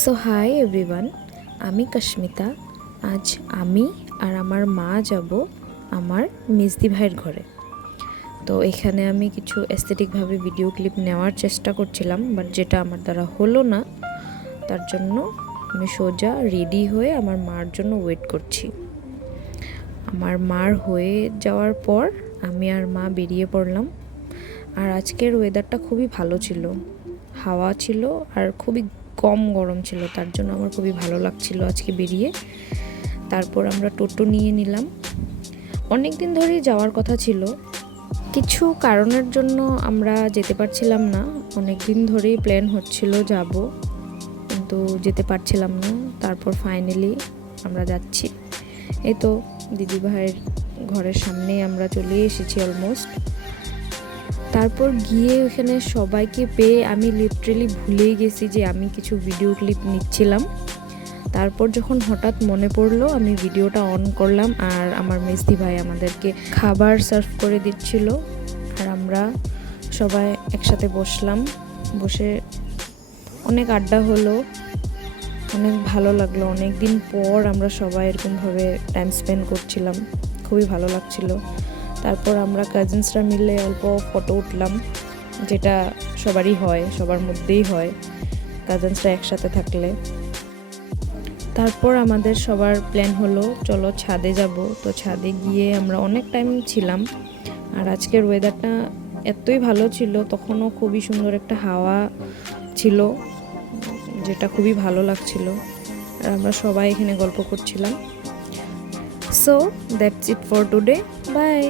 So hi everyone, আমি কাশ্মিতা। আজ আমি আর আমার মা যাব আমার মেজদি ভাইয়ের ঘরে। তো এখানে আমি কিছু এস্থেটিকভাবে ভিডিও ক্লিপ নেওয়ার চেষ্টা করছিলাম, বাট যেটা আমার দ্বারা হলো না। তার জন্য আমি সোজা রেডি হয়ে আমার মার জন্য ওয়েট করছি। আমার মার হয়ে যাওয়ার পর আমি আর মা বেরিয়ে পড়লাম। আর আজকের ওয়েদারটা খুবই ভালো ছিল, হাওয়া ছিল আর খুবই কম গরম ছিল, তার জন্য আমার খুবই ভালো লাগছিল আজকে বেরিয়ে। তারপর আমরা টোটো নিয়ে নিলাম। অনেক দিন ধরেই যাওয়ার কথা ছিল, কিছু কারণের জন্য আমরা যেতে পারছিলাম না। অনেক দিন ধরেই প্ল্যান হচ্ছিল যাব, কিন্তু যেতে পারছিলাম না। তারপর ফাইনালি আমরা যাচ্ছি। এই তো দিদি ভাইয়ের ঘরের সামনেই আমরা চলে এসেছি অলমোস্ট। তারপর গিয়ে ওখানে সবাইকে পেয়ে আমি লিটারেলি ভুলেই গেছি যে আমি কিছু ভিডিও ক্লিপ নিচ্ছিলাম। তারপর যখন হঠাৎ মনে পড়লো, আমি ভিডিওটা অন করলাম আর আমার মেজদি ভাই আমাদেরকে খাবার সার্ভ করে দিচ্ছিল। আর আমরা সবাই একসাথে বসলাম, বসে অনেক আড্ডা হলো, অনেক ভালো লাগলো। অনেক দিন পর আমরা সবাই এরকমভাবে টাইম স্পেন্ড করছিলাম, খুবই ভালো লাগছিল। তারপর আমরা কাজিনসরা মিলে অল্প ফটো উঠলাম, যেটা সবারই হয়, সবার মধ্যেই হয় কাজিনসরা একসাথে থাকলে। তারপর আমাদের সবার প্ল্যান হলো চলো ছাদে যাব। তো ছাদে গিয়ে আমরা অনেক টাইম ছিলাম। আর আজকের ওয়েদারটা এতই ভালো ছিল, তখনও খুবই সুন্দর একটা হাওয়া ছিল, যেটা খুবই ভালো লাগছিল। আর আমরা সবাই এখানে গল্প করছিলাম। So that's it for today, by.